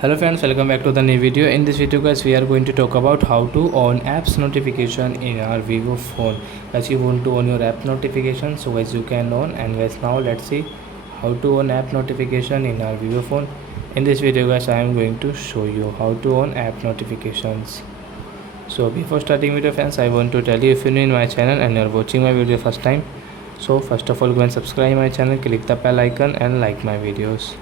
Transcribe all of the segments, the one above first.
Hello friends, welcome back to the new video. In this video guys, we are going to talk about how to on apps notification in our vivo phone. Guys, you want to on your app notification, so guys you can on. And guys, now let's see how to on app notification in our vivo phone. In this video guys, I am going to show you how to on app notifications. So before starting video friends, I want to tell you, if you're new in my channel and you're watching my video first time, so first of all go and subscribe my channel, click the bell icon and like my videos.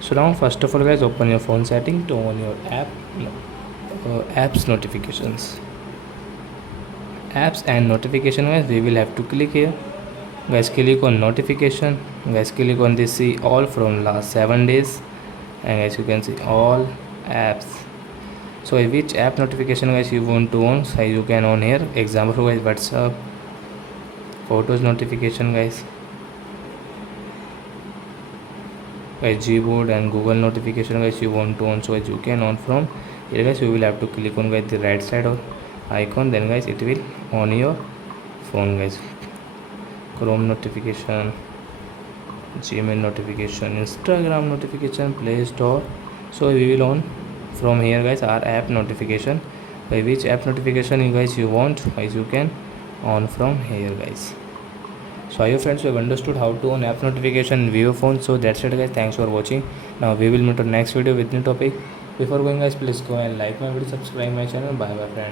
So now first of all guys, open your phone setting to on your apps notifications. Apps and notification guys, we will have to click here. Guys, click on notification. Guys, click on this see all from last 7 days, and guys you can see all apps. So which app notification guys you want to on, so you can on here. Example guys, WhatsApp, photos notification guys, Gboard and Google notification guys you want to on, so guys you can on from here guys. You will have to click on guys the right side of icon, then guys it will on your phone guys. Chrome notification, Gmail notification, Instagram notification, Play Store. So we will on from here guys our app notification. By which app notification you guys you want, guys you can on from here guys. So I hope friends you have understood how to on app notification in vivo phone. So that's it guys, thanks for watching. Now we will meet on next video with new topic. Before going guys, please go and like my video, subscribe my channel. Bye bye friends.